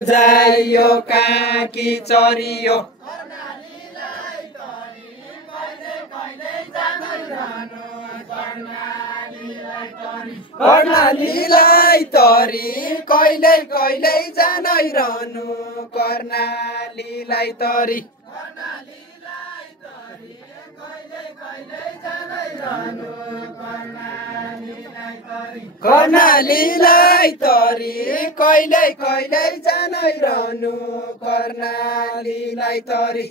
जाइयो काकी चरियो कर्णालीलाई तरी कहिल्यै कहिल्यै जानै रहनु कर्णालीलाई तरी कर्णालीलाई तरी कहिल्यै कहिल्यै जानै रहनु कर्णालीलाई तरी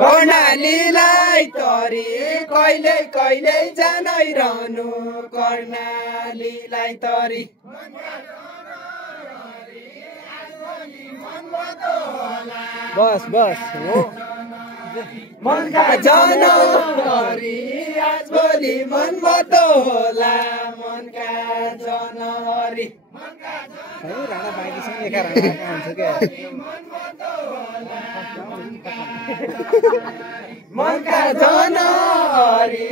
कर्णालीलाई तरी कहिल्यै कहिल्यै जानै रहनु कर्णालीलाई तरी बस बस हो मनका जनहरी आज भोलि मन मतो होला मनका जनहरी राणा बाँकीसँग एका राणा हुन्छ क्या मनका जनहरी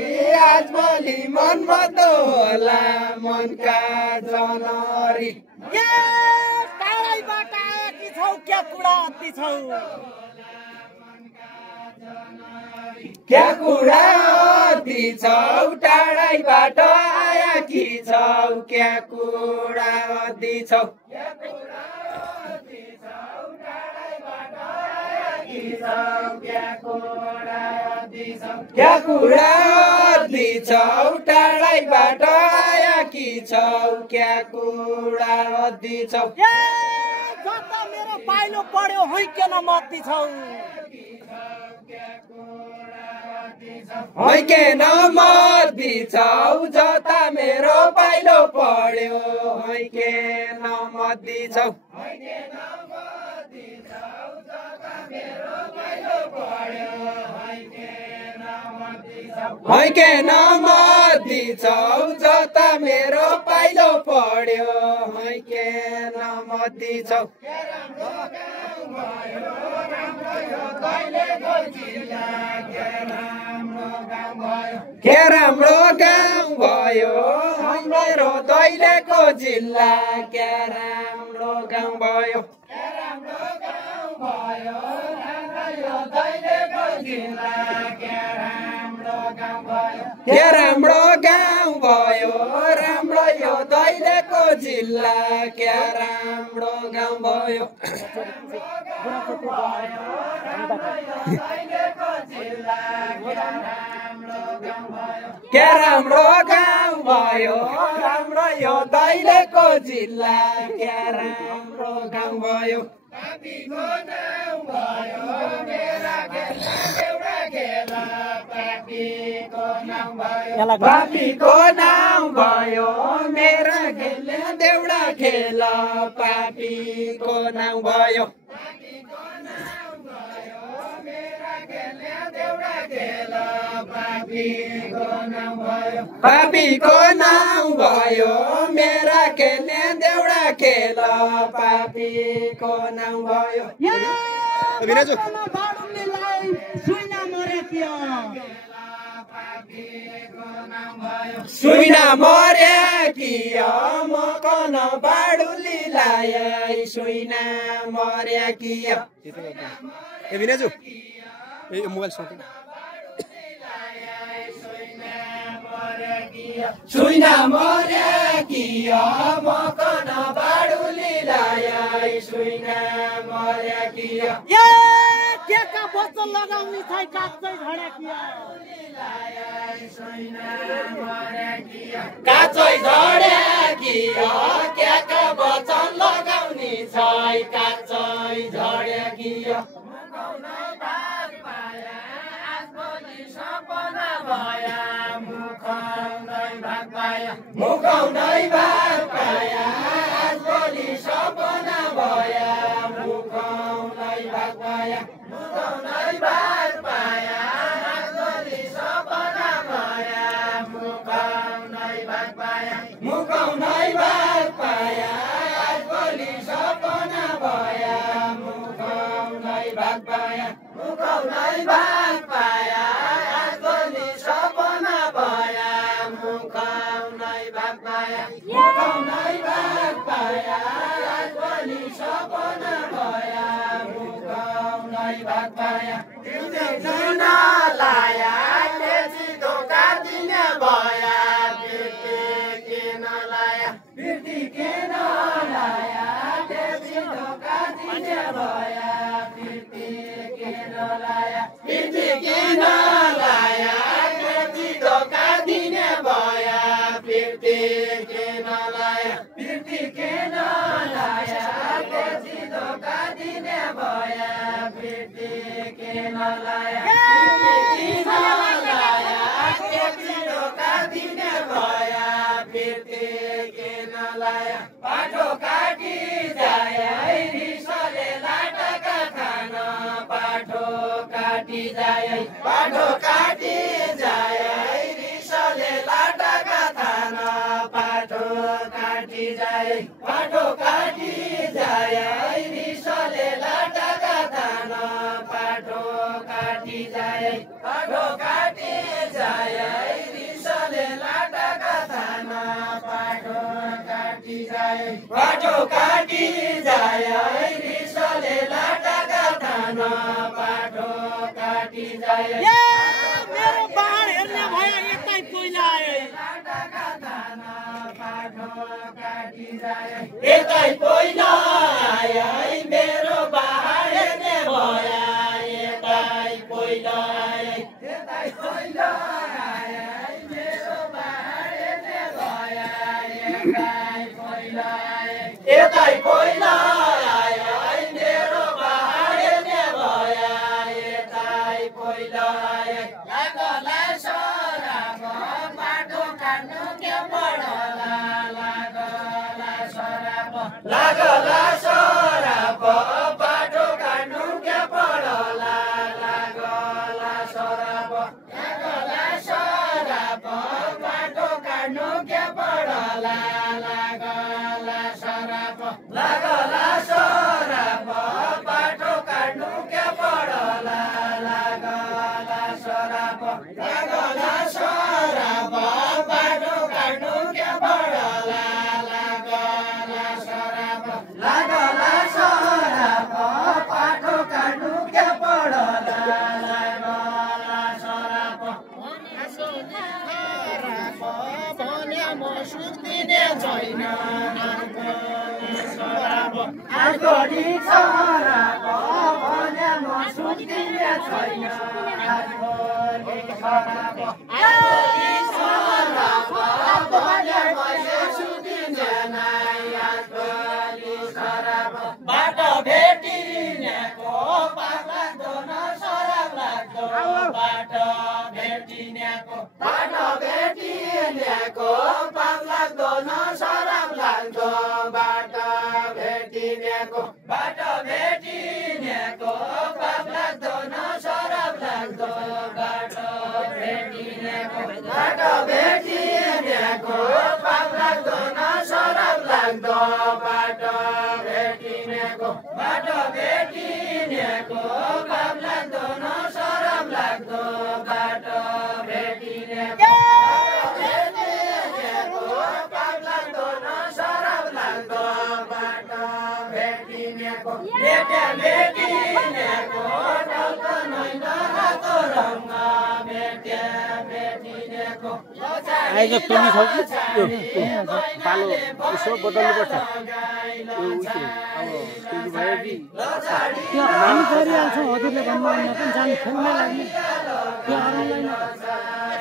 आज भोलि मन मतो होला मनका जनहरी क्या कुरा अति छौ क्या कुरा अति छौ टाढैबाट आया कि छौ क्या कुरा अति छौ क्या कुरा अति छौ टाढैबाट आया कि छौ क्या कुरा अति छौ मेरो पाइलो पर्यो हैकेन मर्ती छौ हैकेन मर्ती छौ जता मेरो पाइलो पर्यो हैकेन मर्ती छौ हैकेन मर्ती छौ जता मेरो पाइलो पर्यो हैकेन मर्ती छौ के राम्रो गाउँ भयो हाम्रो दैलेखको जिल्ला के राम्रो गाउँ भयो के राम्रो गाउँ भयो राम्रो यो दैलेखको जिल्ला के राम्रो गाउँ भयो के राम्रो गाउँ भयो राम्रो यो दैलेखको जिल्ला के राम्रो गाउँ भयो पापीको नाम भयो मेरा खेल्ने देउडा खेल पापीको नाम भयो पापीको नाम भयो मेरा खेल्ने देउडा खेल पापीको नाम भयो सुइना मर्या किया मकन बाडुली लाय सुइना मर्या किया ए विनाजु ए मोबाइल सोच सुइना मर्या किया मकन बाडुली लाय सुइना मर्या किया के का बोतल लगाउने छै काच्चै झड्या किया काचै झड्या किया क्या का वचन लगाउने छै काचै झड्या किया मुखाउनै भाग पाया आज भोलि सपना भया मुखाउनै भाग पाया मुखाउनै भाग पाया आज भोलि सपना भया मुखाउनै भाग पाया मुखाउनै भाग पाया आज भोलि सपना भया मुखाउनै भाग पाया मुखाउनै भाग पाया आज भोलि सपना भया भुकाउनै भाग पाया पनि सपना भया भुकाउनै भाग पाया किन लाया तेजी धोका दिने भया किन लाया किन लाया तेजी धोका दिने भया किन लाया किन लाया तेजी धोका दिने भया किन लाया किन लाया तेजी धोका दिने भया किन लाया किन लाया तेजी धोका दिने भया किन लाया बाटो काटी जाए रिसले लाटका खान बाटो काटी जाए रिसले लाटका थान बाटो काटी जाए रिसले लाटका थान बाटो काटी जाए रिसले लाटका थान बाटो काटी जाए रिसले लाटका थान बाटो काटी जाए मेरो बाहर हेर्ने भए यतै पहिला आए यतै पहिला आए मेरो बाहर हेर्ने भया यतै पहिला आए मेरो बाहर हेर्ने भया यतै पहिला आए मेरो बाहर हेर्ने भया यतै पहिला आए लागला सराब बाटो काट्नु के पडला लागला सराब बाटो काट्नु के पडला लागला सराब बाटो काट्नु के पडला लागला सराब बाटो काट्नु के पडला लागला सराब बाटो काट्नु के पडला लागला सराब बाटो काट्नु के पडला लागला सराब भने म सुत्दिने छैन आगोरी सराब भने म सुत्दिने छैन आगोरी सराब भने मैले सुत्दिने नै आगोरी सराब बाटो भेटिनेको पाप लाग्दो न सराब लाग्दो बाटो भेटिनेको पाप लाग्दो न सराब लाग्दो बाटो भेटिनेको पाप लाग्दो न सराब लाग्दो बाटो भेटिनेको पाप लाग्दो न सराब लाग्दो बाटो भेटिनेको पाप लाग्दो न सराब लाग्दो बाटो भेटिनेको आइज टोली छ कि पालो यसो बदल्नुपर्छ त्यो हामी गरिहाल्छौँ हजुरले भन्नुभन्दा पनि जान खेलमा लाग्ने त्यो अरूलाई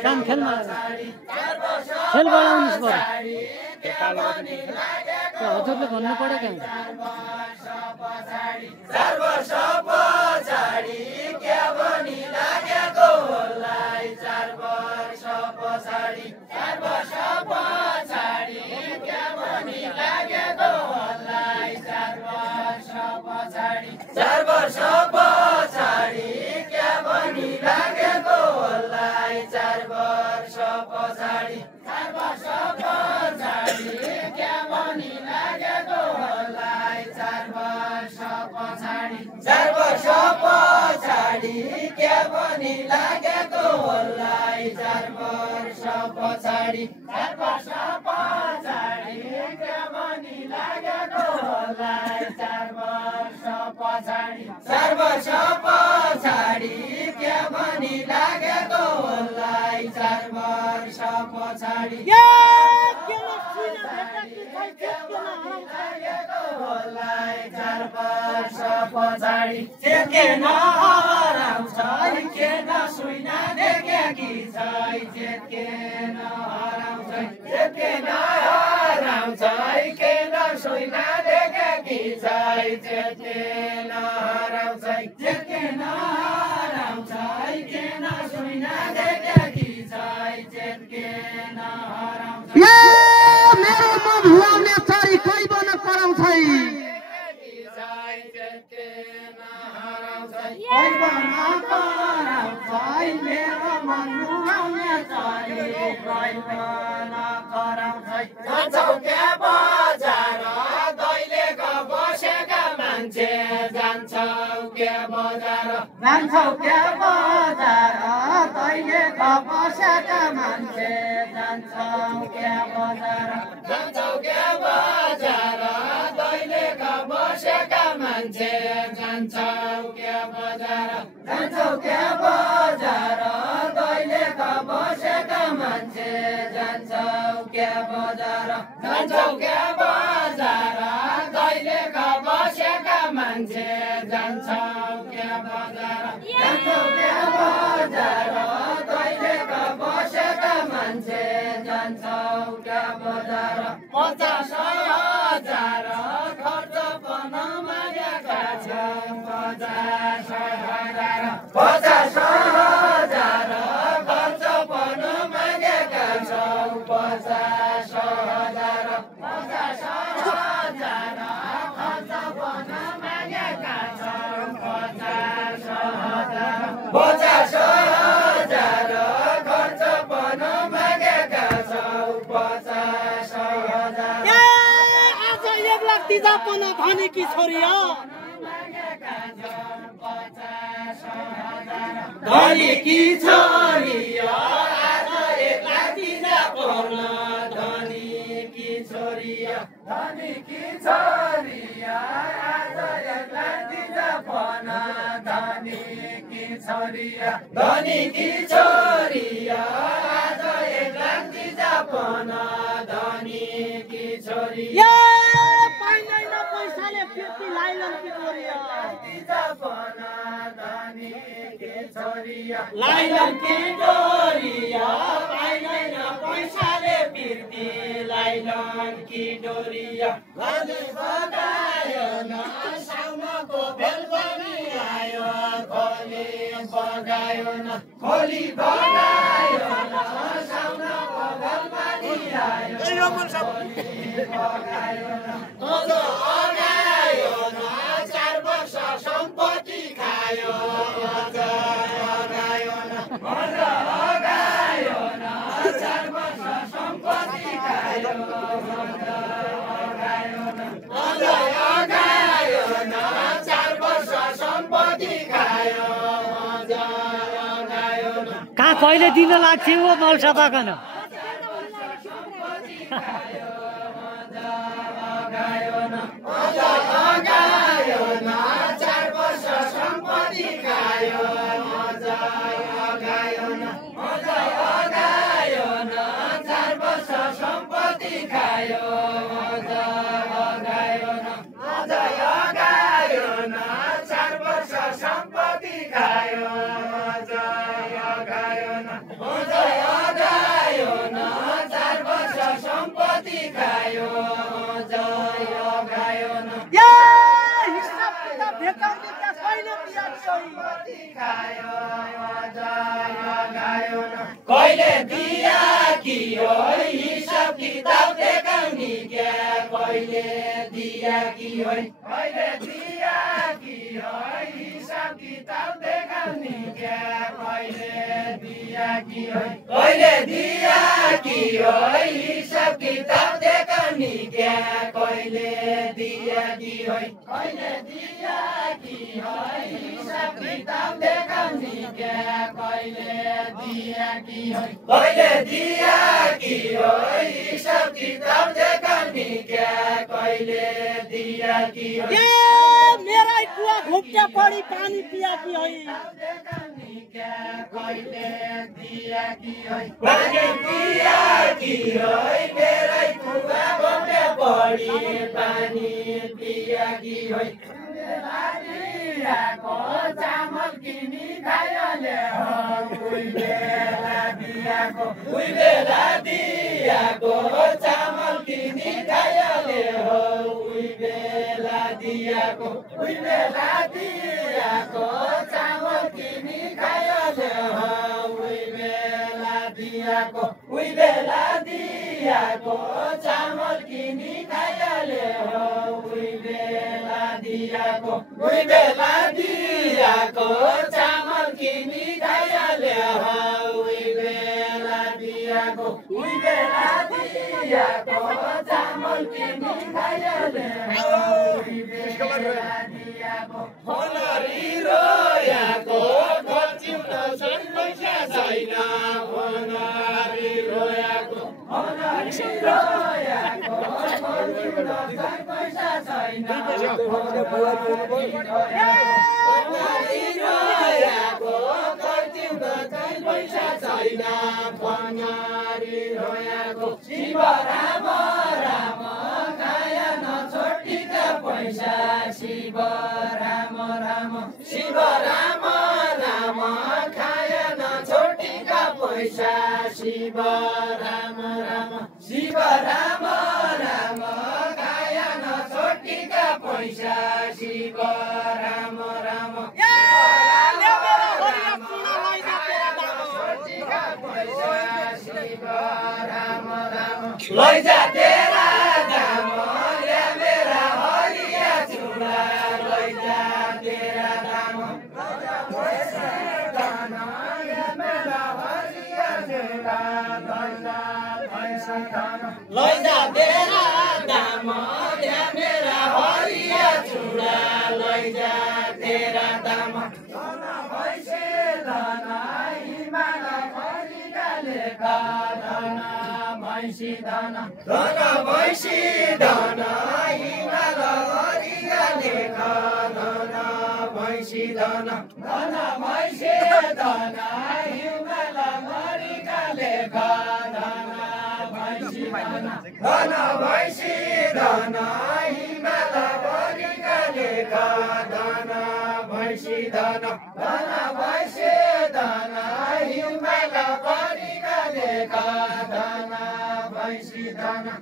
जान खेलमा लाग्ने खेल बढाउनुहोस् बरु त्यो हजुरले भन्नु पऱ्यो क्या क्या पनि लागेको होला 4 वर्ष पछाडि वर्ष पछाडि के भनी लागेको होलाई 4 वर्ष पछाडि चेतकेन हराउँछ केन सुइन देखेकी छै चेतकेन हराउँछ केन सुइन देखेकी छै चेतकेन हराउँछ केन सुइन देखेकी छै चेतकेन हराउँछ मेरो म भुलाउने चरी कोही बन कराउँछ जान्छौ क्या बजार दैलेको बसेका मान्छे जान्छौ क्या बजार दैलेको बसेका मान्छे जान्छौ क्या बजार दैलेको बसेका मान्छे जान्छौ क्या बजार दैलेको बसेका मान्छे जान्छौ क्या बजार दैलेको बसेका मान्छे जान्छौ क्या बजार दैलेको बसेका मान्छे जान्छौ क्या बजार 50,000 खर्च पन मागेका छन् 50,000 खर्च पन मागेका छौ 50,000 खर्च पन मागेका छौ 50,000 खर्च पन मागेका छौ 50,000 आज 1,30,000 धनीकी छोरी हो धनीकी छोरी आज 1,30,000 धनीकी छोरी आज 1,30,000 धनीकी छोरी धनीकी छोरी आज 1,30,000 धनीकी छोरी पाइँदैन पैसाले फिर्ती लाइलनकी छोरी लाइलनकी डोरिया पाइँदैन पैसाले फिर्ती लाइलनकी डोरिया खोली बगायो न साउनको बेल पनि आयो खोली बगायो न साउनको बेल पनि आयो अझ अगायो न 4 वर्ष सम्पत्ति खायो अझ अगायो न 4 वर्ष सम्पत्ति खायो अझ अगायो न 4 वर्ष सम्पत्ति खायो अझ अगायो न कहाँ कहिले दिन लाग्थ्यो हो मौसा पाकन अगायो न 4 वर्ष सम्पत्ति खायो अझ अगायो न 4 वर्ष सम्पत्ति खायो अझ अगायो न 4 वर्ष सम्पत्ति खायो अझ अगायो न 4 वर्ष सम्पत्ति खायो अझ अगायो न हिसाब किताब भेटाउने क्या कहिले बिहा छोरी खायो अझ अगायो न कहिले दिया कि हो हिसाब किताब देखाउने क्या कहिले दिया कि हो हिसाब किताब देखाउने क्या कहिले दिया कि हो हिसाब किताब देखाउने क्या कहिले दिया कि हो हिसाब किताब देखाउने क्या कहिले दिया कि हो हिसाब किताब देखाउने क्या कहिले दिया कि हो मेरा कुवा घुट्टे पड़ी पानी पिया कि है कहिले दिया कि है पानी पिया कि है मेरै कुवा घुट्टे पड़ी पानी पिया कि है दियाको चामल किनी खायले हो उही बेला दियाको चामल किनी खायले हो उही बेला दियाको चामल किनी खायले हो उही बेला दियाको चामल किनी खायले हो उही बेला दियाको चामल किनी खायले हो उही बेला दियाको चामल किनी खायले हो उही बेला दियाको होनरी रोयाको खर्चिउन छन् पैसा छैन होनरी रोयाको खर्चिउन छन् पैसा छैन पैसा छैन भङ्गारी रोयाको शिव राम राम खाय नछोटीका पैसा शिव राम राम खाय नछोटीका पैसा शिव राम खाय नछोटीका पैसा शिव राम लैजा तेरा दाम या मेरा हरिया चुडा लैजा तेरा दाम लैजा तेरा दाम या मेरा हरिया चुडा लैजा तेरा दाम भैसे धना हिमाल हरिका लेखा धना भैसी धना हिमाल हरिका लेखा धना भैसी धना भैसे धना हिमाल हरिका लेखा धना भैसी धना हिमाल हरिका लेखा धना भैसी धना भैसे धना हिमाल हरिका लेखा धना भैसी धना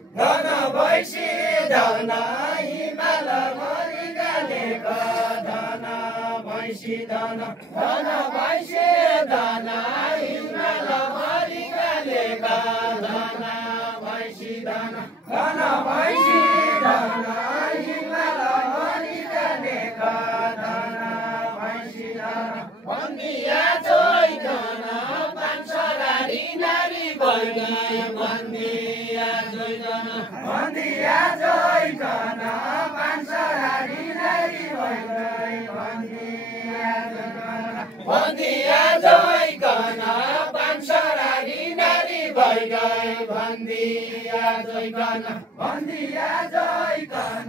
हिमाल हरिका लेखा धना भैसी धना भैसे धना हिमाल हरिका लेखा धना भैसी धना भैसी धना हिमाल हरिका लेखा धना भैसी धना बन्दिया जोइकन पान्छरारी नारी भइगए बन्दिया जोइकन पान्छरारी नारी भइगए बन्दिया जोइकन पान्छरारी नारी भइगए बन्दिया जोइकन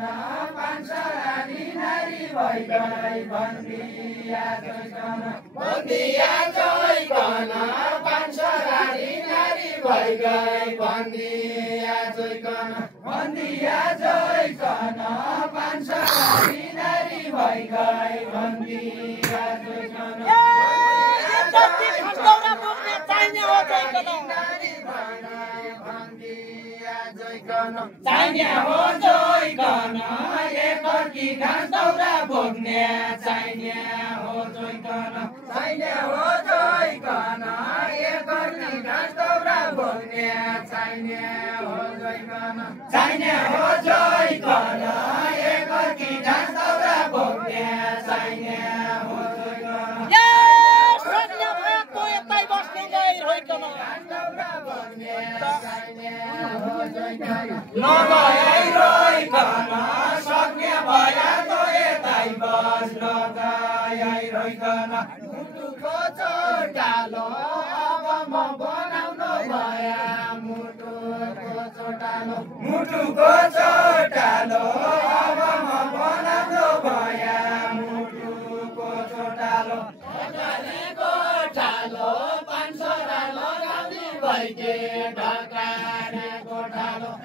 पान्छरारी नारी भइगए बन्दिया जोइकन पान्छरारी नारी भइगए बन्दिया जोइकन पान्छरारी नारी भइगए बन्दिया जोइकन चाहिने हो जोइकन एकर्की घाँस दाउरा बोक्ने चाहिने हो जोइकन एकर्की घाँस दाउरा बोक्ने चाहिने हो जोइकन एकर्की घाँस दाउरा बोक्ने चाहिने हो जोइकन नगए रोइकन सक्ने भया तो यतै बस नगए रोइकन मुटुको चोटालो अब म बनाउनु भया मुटुको चोटालो अब म बनाउनु भया मुटु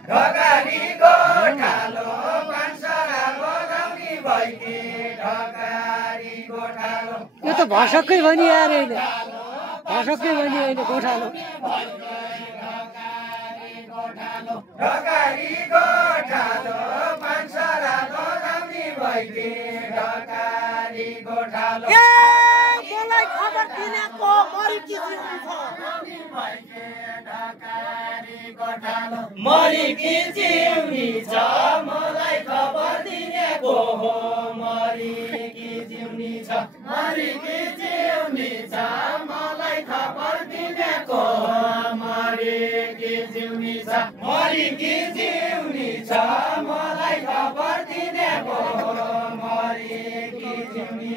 ढकारी गोठालो पानसरा बगाउने भइके ढकारी गोठालो यो त भर्सक्कै भयो नि यार अहिले भर्सक्कै भयो नि अहिले गोठालो ढकारी गोठालो पानसरा बगाउने भइके ढकारी गोठालो मलाई खबर दिनेको मरिकी मरिकी जिउनी छ मलाई खबर दिनेको हो मरिकी जिउनी छ मरिकी जिउनी छ मलाई खबर दिनेको हो मरिकी जिउनी छ मरिकी जिउनी छ मलाई खबर दिनेको हो मरिकी जिउनी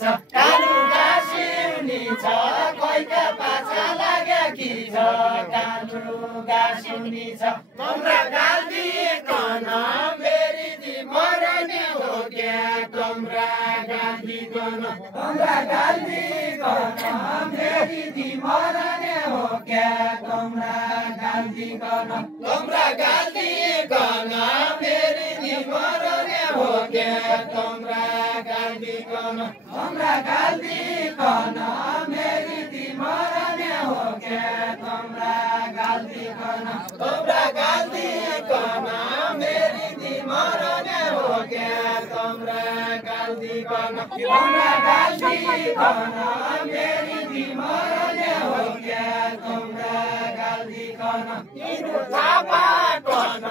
छ कालु गासिउनी छ कैका पाछा लाग्या कि छ कालु गासिउनी छ कमरा गाल्दी कन मेरी दी मरने हो क्या कमरा गाल्दी कन मेरी दी मरने हो क्या कमरा गाल्दी कन मेरी दी मरने हो क्या कमरा गाल्दी कन मेरी दी मरने हो क्या कमरा गाल्दी कन मेरी दी मरने हो क्या कमरा गाल्दी कन मेरी दी मरने हो क्या कमरा गाल्दी कन इनु थापा कन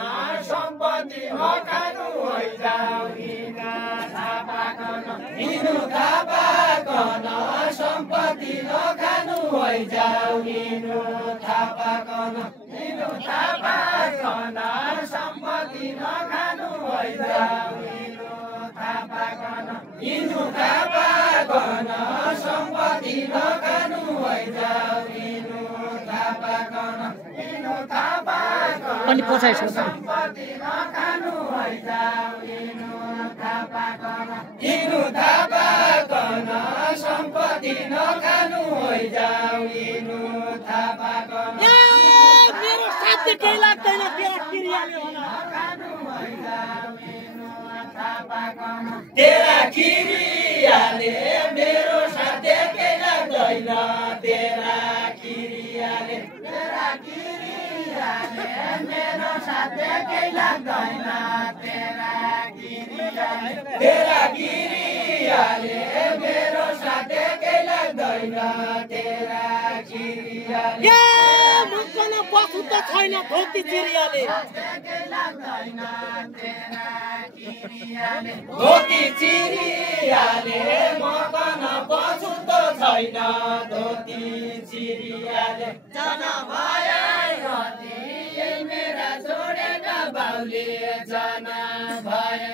सम्पत्ति नखानु हैजाउ इना थापा कन इनु थापा कन सम्पत्ति नखानु हैजाउ इनु थापा कन सम्पत्ति नखानु हैजाउ इनु थापा कन सम्पत्ति नखानु हैजाउ इनु थापा कन अनि पछाडि सम्पत्ति नखानु हैजाउ इनु थापा कन सम्पत्ति नखानु हैजाउ इनु थापा कन मेरो साध्य केही लाग्दैन तेरा क्रियाले तेरा किरियाले मेरो साध्य केही लाग्दैन तेरा किरियाले मेरो साध्य केही लाग्दैन तेरा किरियाले मेरो साध्य केही लाग्दैन तेरा किरियाले मुखन बसु त छैन धोती चिरियाले धोती चिरियाले मकन बसु त छैन धोती चिरियाले जन भए मेरा जोडेका बाउले जन भए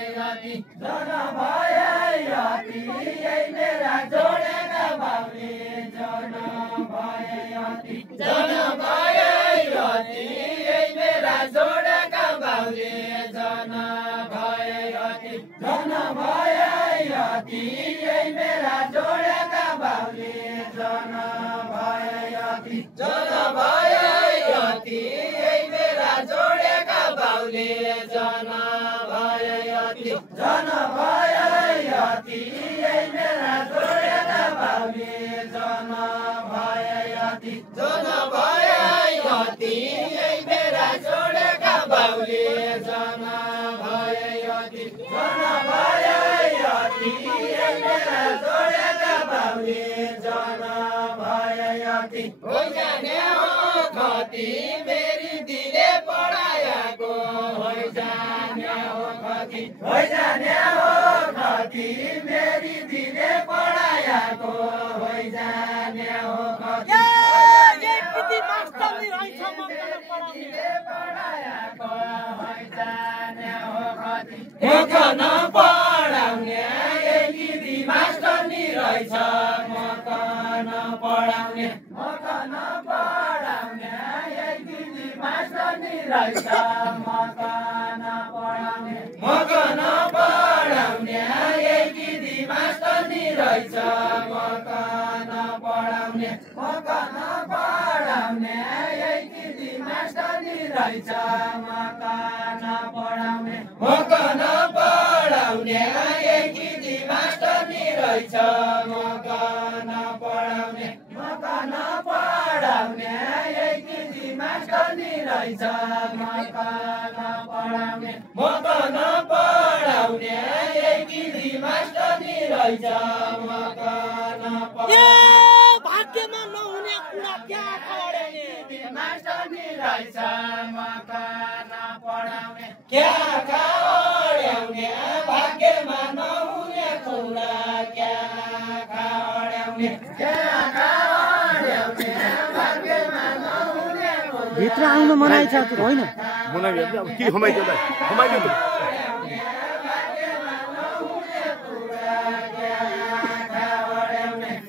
मेरा जोडेका बाउले जन भए मेरा जोडेका बाउले जन भए मेरा जोडेका बाउले जन भए मेरा जोडेका बाउले जन भए मेरा जोडेका बाउले जन भए मेरा जोडेका बाउले जन भए मेरा जोडेका बाउले जन भए जाने हो खती मेरी दिले पढाएको जाने हो खती मेरी दिले पढाएको जाने हो खती मकन पढाउने दिदी मास्टरनी रहेछ मकन पढाउने दिदी मास्टरनी रहेछ मकन पढाउने दिदी मास्टरनी रहेछ मकन रहेछ मकन पढाउने मकन पढाउने एक दिदी मास्टर नि रहेछ मकन पढाउने एक दिदी मास्टर नि रहेछ मकन पढाउने एक दिदी मास्टर नि रहेछ मकन भाग्यमा नहुने कुरा क्या दिदी मास्टर नि रहेछ मकन पढाउने क्या खाओड्याउने भाग्यमा नहुने कुरा क्या खाओड्याउने भाग्यमा नहुने भित्र आउन मनाइ छ होइन मनाइ अब के खमाइदियो त खमाइदियो त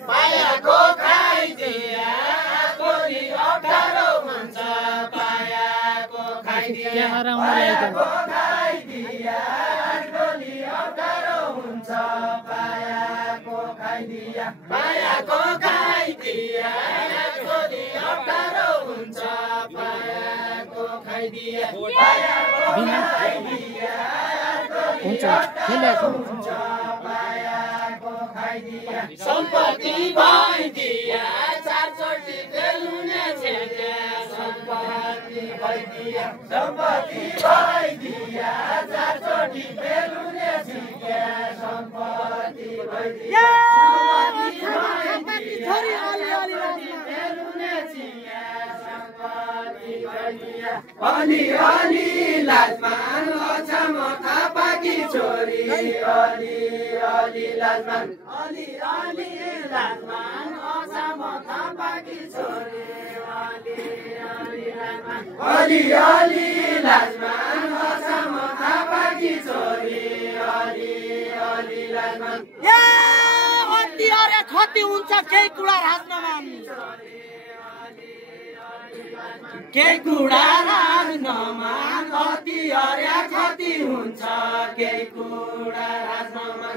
पायाको खाइदिया गोली अप्ठ्यारो हुन्छ पायाको खाइदिया गोली अप्ठ्यारो हुन्छ पायाको खाइदिया गोली अप्ठ्यारो हुन्छ पायाको खाइदिया हुन्छ खेलेको सम्पत्ति भइदिया चारचोटि खेल्ने छेड्या सम्पत्ति भइदिया चारचोटि खेल्ने छेड्या सम्पत्ति भइदिया अलि अलि लाजमान अछाम थापाकी छोरी अलि अलि लाजमान अछाम थापाकी छोरी अलि अलि लाजमान अछाम थापाकी छोरी अलि लाजमान खती हुन्छ केही कुरा राख्नमा केही कुरा राख्नमा अति अर्या क्षति हुन्छ केही कुरा राख्नमा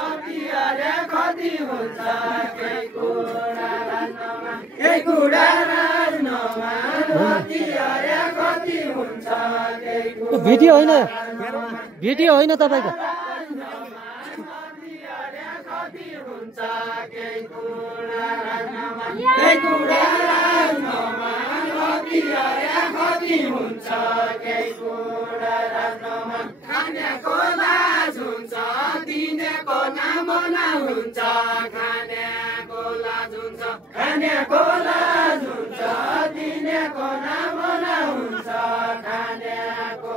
अति अर्या क्षति हुन्छ केही कुरा राख्नमा अति अर्या क्षति हुन्छ भिडियो होइन तपाईको खानेको लाज हुन्छ दिनेको नाम नहुन्छ खानेको लाज हुन्छ दिनेको नाम नहुन्छ खानेको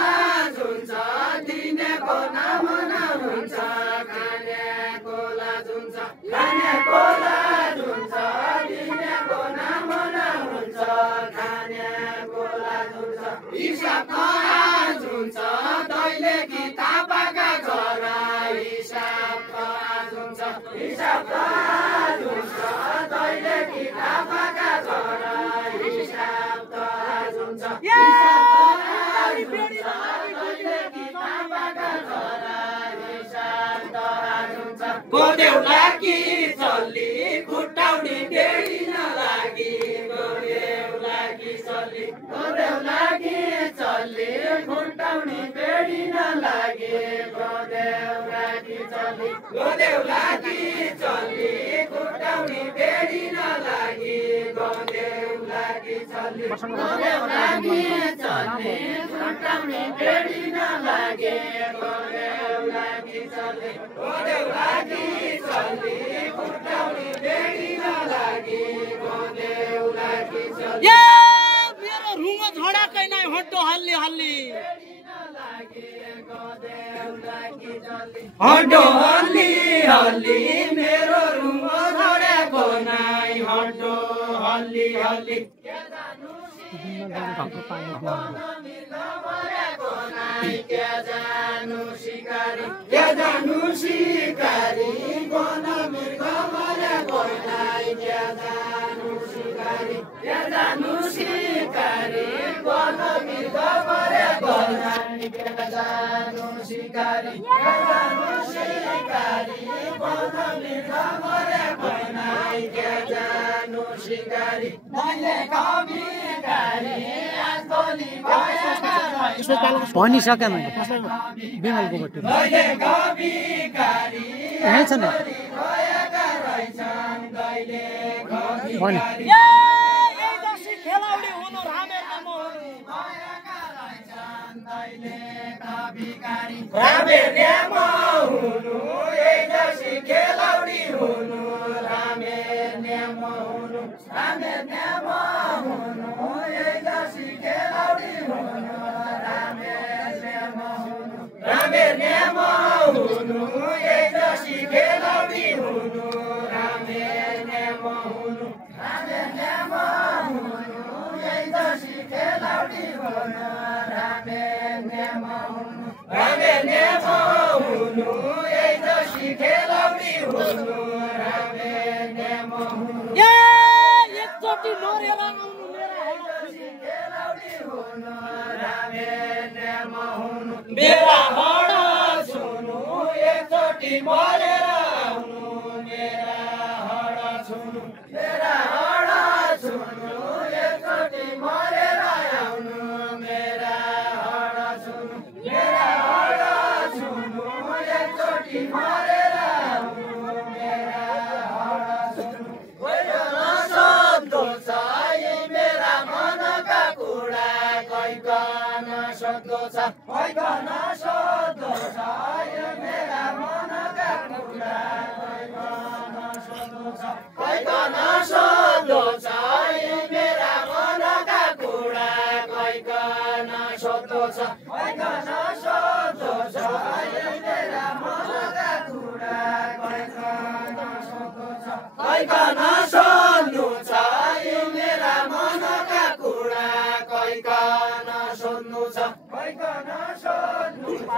लाज हुन्छ दिनेको नाम नहुन्छ खानेको लाज हुन्छ दिनेको नाम नहुन्छ खानेको लाज हुन्छ हिसाब आज हुन्छ दैले कि थापाका छोरा हिसाब आज हुन्छ दैले कि थापाका छोरा हिसाब आज हुन्छ गोदेउला कि चल्ली खुट्टाउनी बेडी नलागी गोदेउला कि चल्ली खुट्टाउनी बेडी नलागी गोदेउला कि चल्ली खुट्टाउनी बेडी नलागी गोदेउला कि चल्ली खुट्टाउनी बेडी नलागी गोदेउला कि चल्ली खुट्टाउनी बेडी नलागी गोदेउला कि चल्ली मेरो रुङो झडाकै नै हट्टो हल्ली हड्डो हल्ली मेरो रुङो झडाको नै हड्डो हल्ली क्या जानु शिकारी बन मृग मरेको नै क्या जानु शिकारी बन मृग मरेको नै क्या जानु शिकारी बन मृग मरेको नै क्या जानु सिकारी मैले कविकारी आज भोलि भएका भनिसकेँ मैले बिमलको बटु मैले कविकारी यही छ नि भएका रहेछन् दैले भने यही दसी खेलाउडी हुनु रामेरमा म हुनु भएका रहेछन् दैले कविकारी रामेरमा हुनु यही दसी खेलाउडी हुनु रामेरमा हुनु रामेरमा हुनु यही दसी खेलाउडी हुनु रामेरमा हुनु रामेरमा हुनु यही दसी खेलाउडी हुनु रामेरमा हुनु रामेरमा हुनु यही दसी खेलाउडी हुनु रामेरमा हुनु रामेरमा हुनु यही दसी खेलाउडी हुनु रामेरमा हुनु एकचोटि मरेर आउनु मेरा हडा सुनु एकचोटि मरेर आउनु मेरा हडा सुनु मेरा हडा सुनु एकचोटि मरेर आउनु मेरा हडा सुनु मेरा हडा सुनु एकचोटि मरेर आउनु मेरा हडा सुनु कोही नसक्दो छ यी मेरा मनका कुरा कैकन सक्दो छ कैकन सक्दो छ यो मेरा मनका कुरा कैकन सक्दो छ कैकन सक्दो छ यी मेरा मनका कुरा कैकन सक्दो छ कैकन सक्दो छ यो मेरा मनका कुरा कैकन सक्दो छ कैकन सक्नु छ यो मेरा मनका कुरा कैकन सोध्नु छ कैकन सोध्नु छ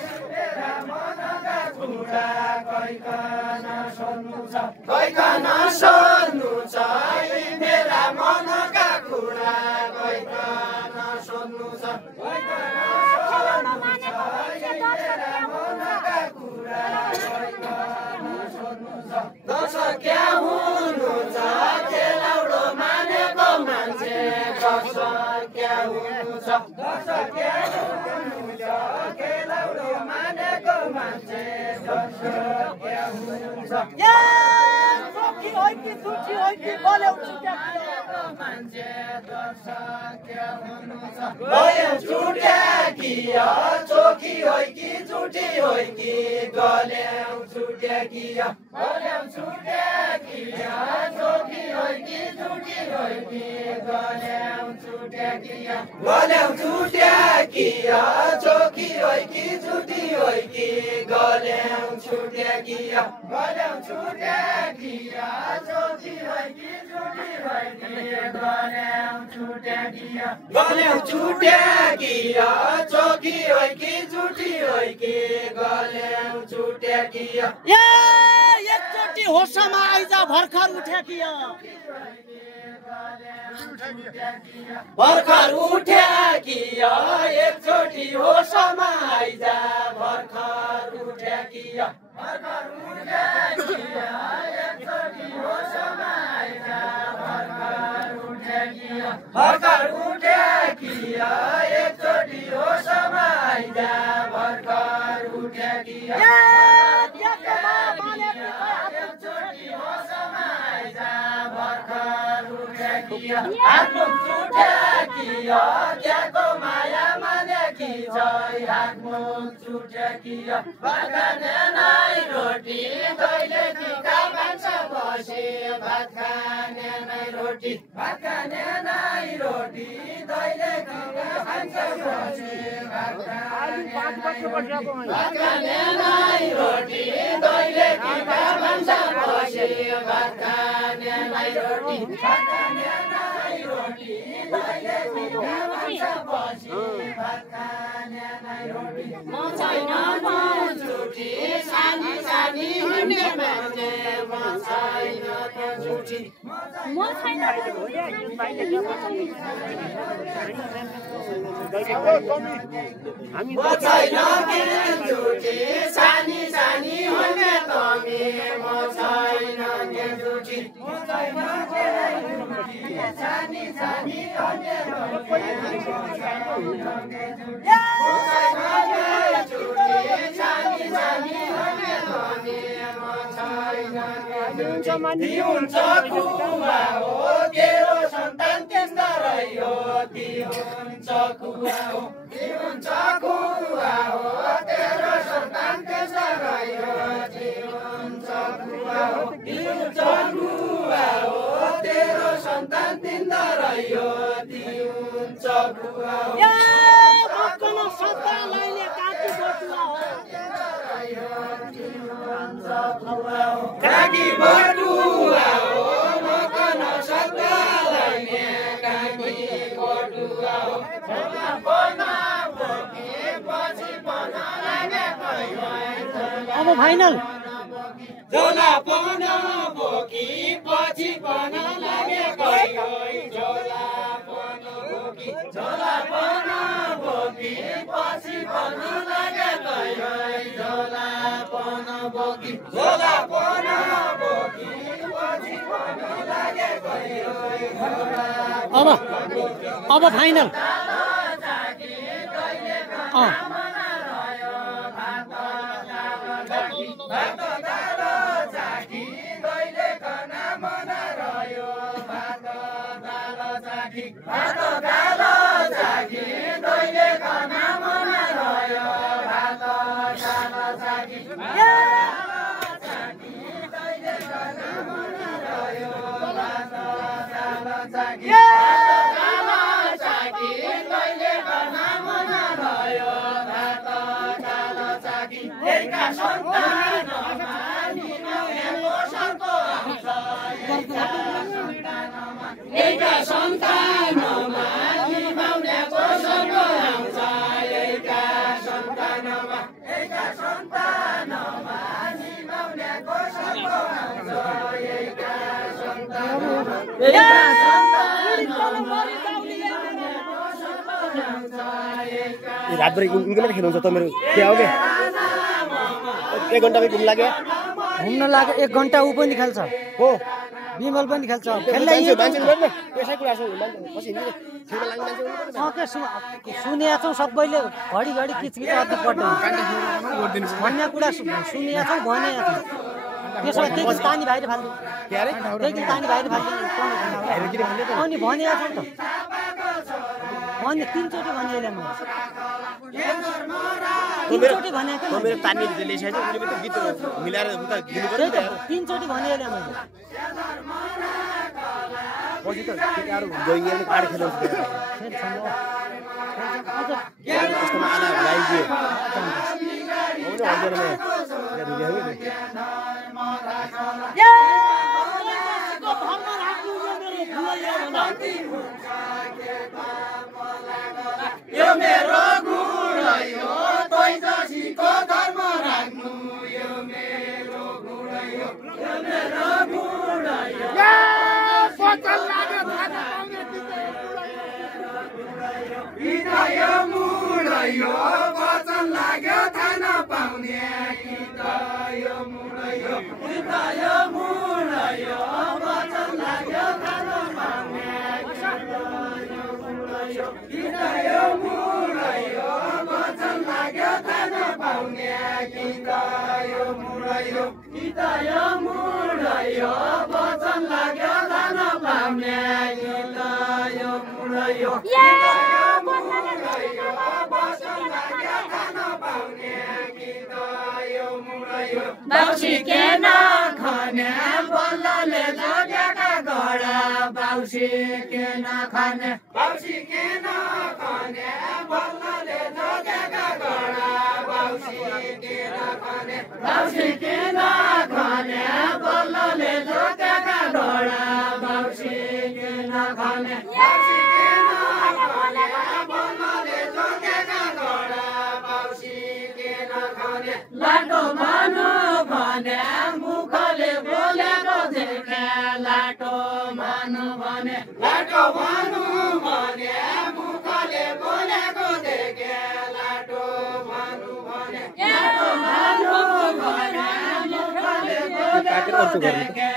यो मेरा मनका कुरा कैकन सोध्नु छ कैकन सोध्नु छ यो मेरा मनका कुरा कैकन सोध्नु छ कैकन सोध्नु छ यो मेरा मनका कुरा कैकन सोध्नु छ दश क्या हुनु छ खेलाउडो मानेको मान्छे दश क्या हुनु छ दश क्या हुनु छ खेलाउडो मानेको मान्छे दश क्या हुनु छ चोखी होइ कि झुठी होइ कि बोल्यौ छुट्याएको मान्छे दश क्या हुनु छ बोल्यौ छुट्याकिया चोखी होइ कि झुठी होइ कि गल्यौ छुट्याकिया बोल्यौ छुट्याकिया चोखी होइ कि झुठी होइ कि गल्यौ छुट्याकिया गल्यौ छुट्याकिया चोखी होइ कि झुठी होइ कि गल्यौ छुट्याकिया गल्यौ छुट्याकिया चोखी होइ कि झुठी होइ कि गल्यौ छुट्याकिया गल्यौ छुट्याकिया चोखी होइ कि झुठी होइ कि गल्यौ छुट्याकिया एकचोटि होसमा आइज भर्खर उठ्याकिया भर्खर उठ्याकिया एकचोटि होसमा आइज भर्खर उठ्याकिया भर्खर उठ्याकिया एकचोटि होसमा आइज भर्खर उठ्याकिया भर्खर उठ्याकिया एकचोटि होसमा आइज भर्खर उठ्याकिया एकचोटि होसमा आइज भर्खर उठ्याकिया हातमुख छुट्याकिया त्यहाँको माया मानेकी छ हातमुख छुट्याकिया भात खाने नै रोटी कहिले टिका मान्छ बसे भात खाने नै रोटी भात खाने नै रोटी दैले टिका खान्छ बसे भात खाने नै रोटी दैले टिका मान्छ बसे भात खाने नै रोटी भात खाने नै रोटी दैले टिका मान्छ बसे भात खाने नै रोटी म छैन म झुठी सानी सानी हुने मान्छे म छैन त झुठी म छैन म छैन के झुठी सानी सानी हुने तमी म छैन के झुठी म छैन के हुन्छ खुवा हो तेरो सन्तान तिम्रो रह्यो ती हुन्छ खुवा हो हुन्छ खुवा हो तेरो सन्तान तिम्रो रह्यो ती हुन्छ खुवा हो हुन्छ खुवा हो तेरो सन्तान तिम्रो रह्यो ती हुन्छ खुवा हो काकी बटुवा हो मकन सत्ता लैने काकी बटुवा हो अब फाइनल झोला पन बोकी पछि पन लागे गयो झोला पन बोकी पछि पन लागे गयो झोला पन बोकी पछि पन लागे गयो अब फाइनल रातभरि उनले खेल्नुहुन्छ त मेरो क्या हो क्या 1 घण्टामै घुम्न लाग्यो 1 घण्टा ऊ पनि खेल्छ हो बिमल पनि खेल्छ सुनेका छौँ सबैले घडी किचकिच अति पर्दैन भन्ने कुरा सुनेका छौँ भनेका छौँ त्यसो भए त्यही तानी बाहिर फाल्नु त्यही तानी बाहिर फाल्नु अनि भनेका छौँ त भने 3 चोटि भनेले म 3 चोटि भनेको मेरो तानी ल्याइसकेछ उले पनि गीत मिलाएर उता दिनु पर्छ 3 चोटि भनेले मैले पछि त केटाहरु गइएले काड खेल्नुहुन्छ कस्तोमा आला गाइदिए आउने हजुरमा यो मेरो गुण हो तै जसीको धर्म राख्नु यो मेरो गुण हो यो मेरो गुण हो बचन लाग्यो यो मुड हो वचन लाग्यो थाहा नपाउने यो मुड हो यो मुड हो वचन लाग्यो थाहा नपाउने यो मुड हो वचन लाग्यो थाहा नपाउने यो मुड हो यो मुड हो वचन लाग्यो थाहा नपाउने यो मुड हो बाउसी के नखाने बल्लले जोगेका घोडा बाउसी के नखाने बल्लले जोगेका घोडा बाउसी के नखाने बल्लले जोगेका घोडा बाउसी के नखाने लाटो मानु भने मुखले बोलेको देखे लाटो मानु भने मुखले बोलेको देखे लाटो मानु भने मुखले बोलेको देखे